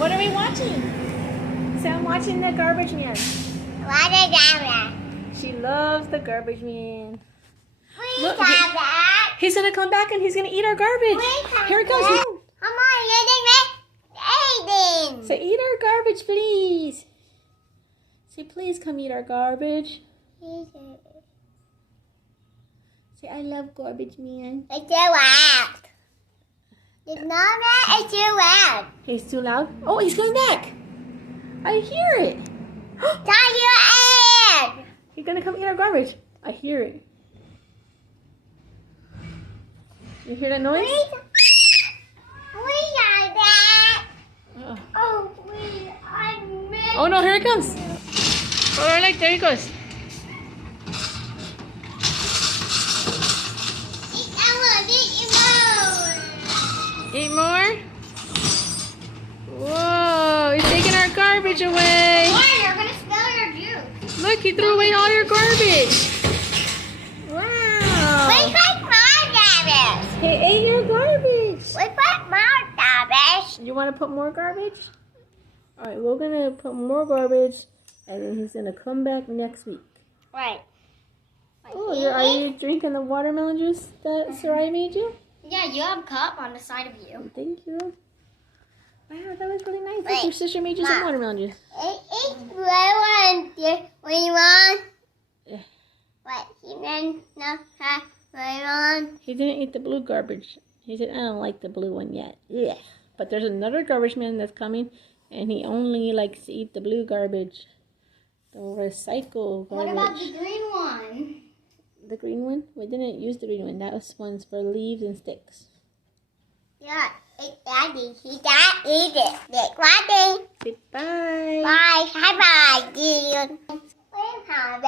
What are we watching? So I'm watching the garbage man. What is that? She loves the garbage man. Please Look, have that. he's gonna come back and he's gonna eat our garbage. Here it goes. Come on, you're eating. Say, eat our garbage, please. Say, please come eat our garbage. Say, I love garbage man. It's too loud. It's not that. It's too loud. He's too loud. Oh, he's coming back. I hear it. Turn your head. He's gonna come eat our garbage. I hear it. You hear that noise? We got that. Oh. Oh, please. I missed. Oh no, here it comes. Oh, like there he goes. Eat more? Whoa, he's taking our garbage away. You're going to spill your juice. Look, he threw away all your garbage. Wow. We put more garbage. He ate your garbage. We put more garbage. You want to put more garbage? All right, we're going to put more garbage, and then he's going to come back next week. Right. Oh, are you drinking the watermelon juice that Sarai made you? Yeah, you have a cup on the side of you. Thank you. Wow, that was really nice. Wait, Your sister made you some watermelon juice. It's what you want. Yeah. What? You didn't know what you want? He didn't eat the blue garbage. He said, I don't like the blue one yet. Yeah. But there's another garbage man that's coming, and he only likes to eat the blue garbage. The recycle garbage. What about the green one? The green one? We didn't use the green one. That was one's for leaves and sticks. Yeah, it's Daddy. He can't eat it. It's Daddy. Goodbye. Bye. Bye-bye, dear. We have it.